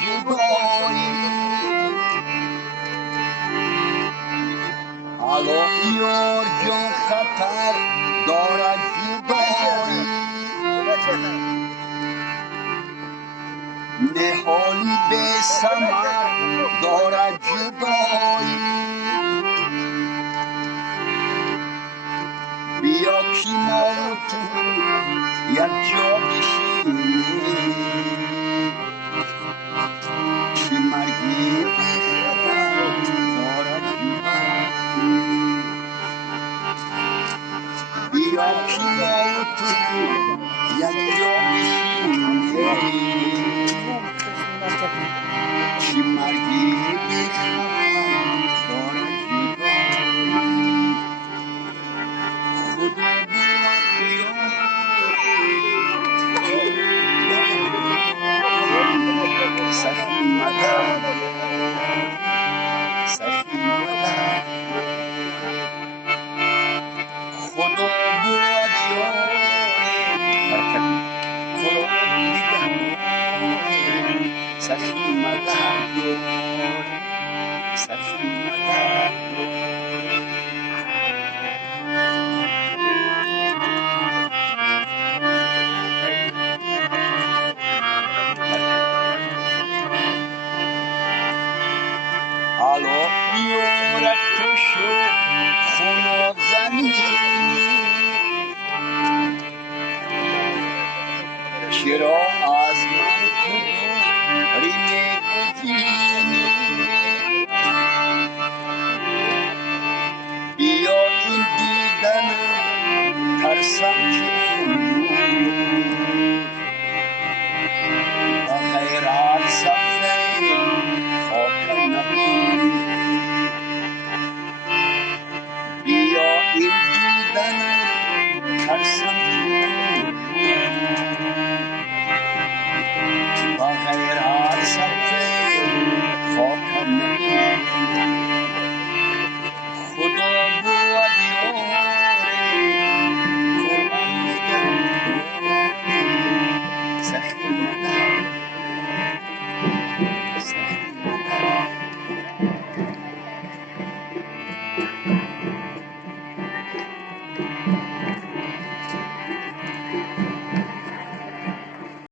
جدایی الان یار جان خطر دارد جدایی نهالی به ثمر دارد جدایی بیا کی ما و تو یک جا بشینیم که مرگی بخطر دارد جدایی بیا کی ما و تو یک جا بشینیم که مرگی بخطر دارد جدایی خدا سخی مدد سخی مدد خدا بود یاری خدا نگهداری سخی مدد سخی مدد حالا یارک تو شو خونه زمینی چرا از من تو دوری می‌گزینی